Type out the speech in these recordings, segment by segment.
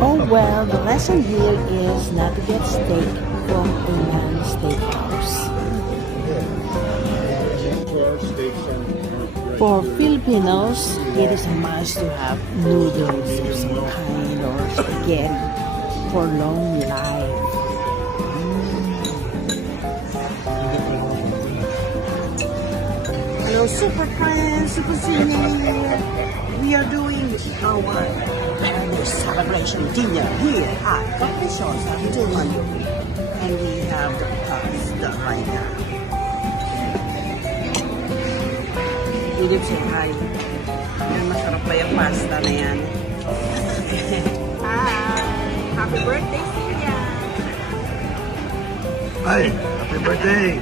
Oh well, the lesson here is not to get steak from a non-steakhouse. For Filipinos, it is a must to have noodles of some kind or spaghetti for long life. Hello, Super Friends, Super Senior. We are doing our celebration dinner here at Coffee Shop sa Mango. And we have the pasta right now. Philip, say hi. Yan, masarap ba yung pasta na yan? Hi! Happy birthday, Sia! Hi! Happy birthday!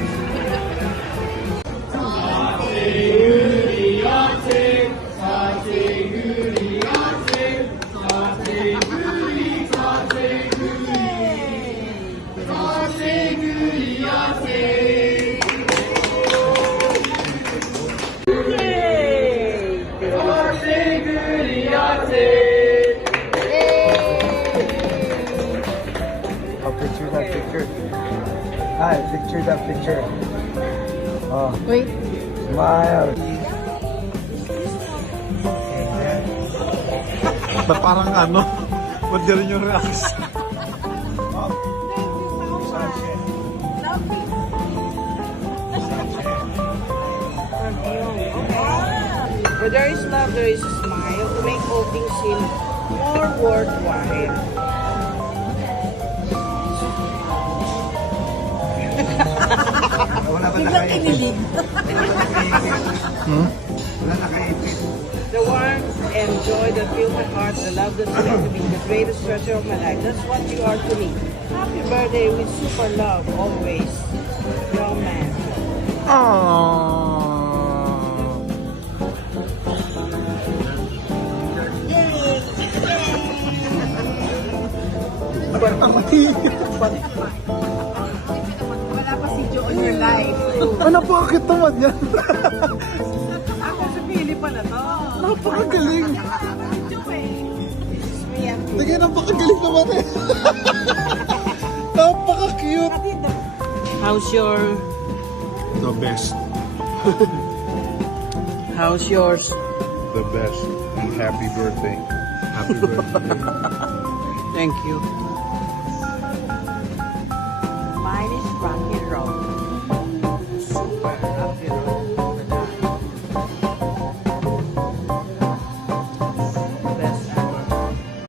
Picture that picture. Hi, picture that picture. Oh, Wait. smile. Parang ano, ba't ganun yung reaction? Where there is love, there is a smile to make all things seem more worthwhile. Wala ba nakaipit? Wala nakaipit. The warmth and joy that fill my heart, the love that's meant to be the greatest treasure of my life. That's what you are to me. Happy birthday with super love, always. Young man. Aww. Wala pa si Joe in your life. Ano bakit naman yan? Ako si Philip pa na to. Napakagaling. Joe eh. Sige, napakagaling naman eh. Napaka-cute. How's your... The best. How's yours? The best. And happy birthday. Happy birthday. Thank you. Mine is rock and roll.